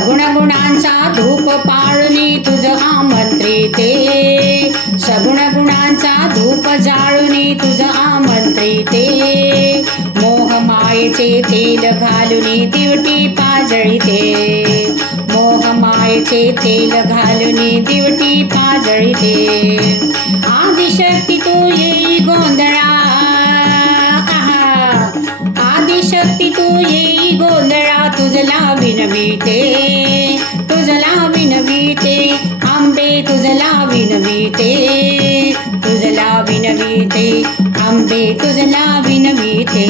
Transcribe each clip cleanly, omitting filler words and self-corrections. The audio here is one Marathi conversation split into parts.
सगुण गुणांचा धूप पाळुनी तुझ आमंत्रिते, सगुण गुणांचा धूप जाळुनी तुझ आमंत्रिते, मोह मायेचे तेल घालुनी दिवटी पाजळीते, मोह मायेचे तेल घालुनी दिवटी पाजळीते, आदिशक्ती तू येई गोंधळा, आदिशक्ती तू येई गोंधळा, तुझला विनविते, तुझला विनविते, आंबे तुझला विनविते, तुझला विनविते, आंबे तुझला विनविते,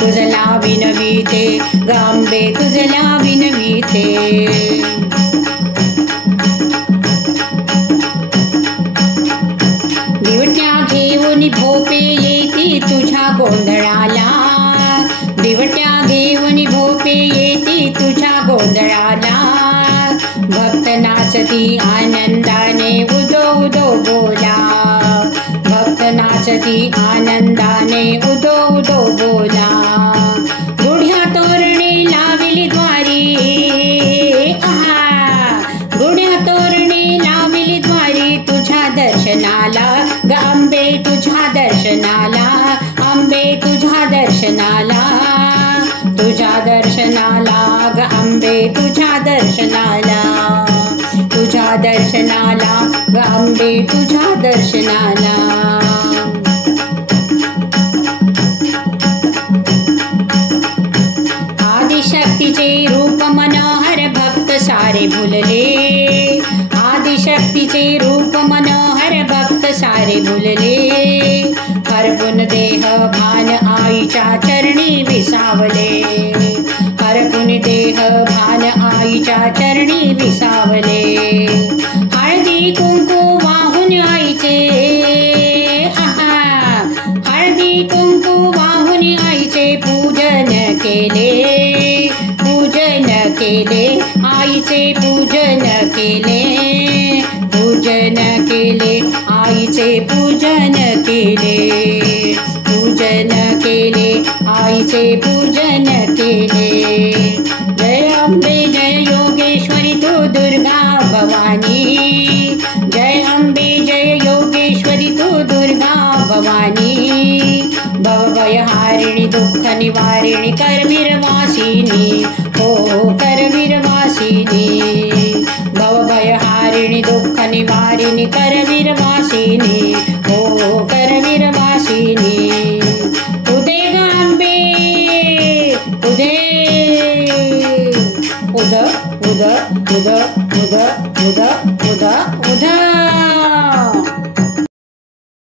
तुझला विनविते, गांबे तुझला विनविते. दिवट्या घेऊन भोपे येती तुझ्या गोंधळाला, दिवट्या घेऊन भोपे येती तुझ्या गोंधळाला, भक्त नाचती आनंदाने उदो उदो बोला, भक्त नाचती आनंदाने उदो उदो बोला, गुढ्या तोरणे लाविली द्वारी, गुढ्या तोरणे लाविली द्वारी, तुझ्या दर्शनाला ग आंबे तुझ्या दर्शनाला, आंबे तुझ्या दर्शनाला, तुझ्या दर्शनाला ग आंबे तुझ्या दर्शनाला, तुझ्या दर्शनाला ग आंबे तुझ्या दर्शनाला. आदिशक्तीचे रूप मनोहर भक्त सारे भुलले, आदिशक्तीचे रूप मनोहर भक्त सारे भुलले, हरपुन देह भान आईच्या चरणी विसावले, हरपुन देह भान आईच्या चरणी विसावले, हळदी कुंकू वाहून आईचे, हळदी कुंकू वाहून आईचे पूजन केले, पूजन केले, आईचे पूजन केले, पूजन केले, आईचे पूजन केले, पूजन केले, आईचे पूजन केले. जय अंबे जय योगेश्वरी तू दुर्गा भवानी, जय अंबे जय योगेश्वरी तू दुर्गा भवानी, भवभयहारिणी दुःख निवारिणी करवीरवासिनी, हो करवीरवासिनी, भवभयहारिणी दुःख निवारिणी करवीरवासिनी, हो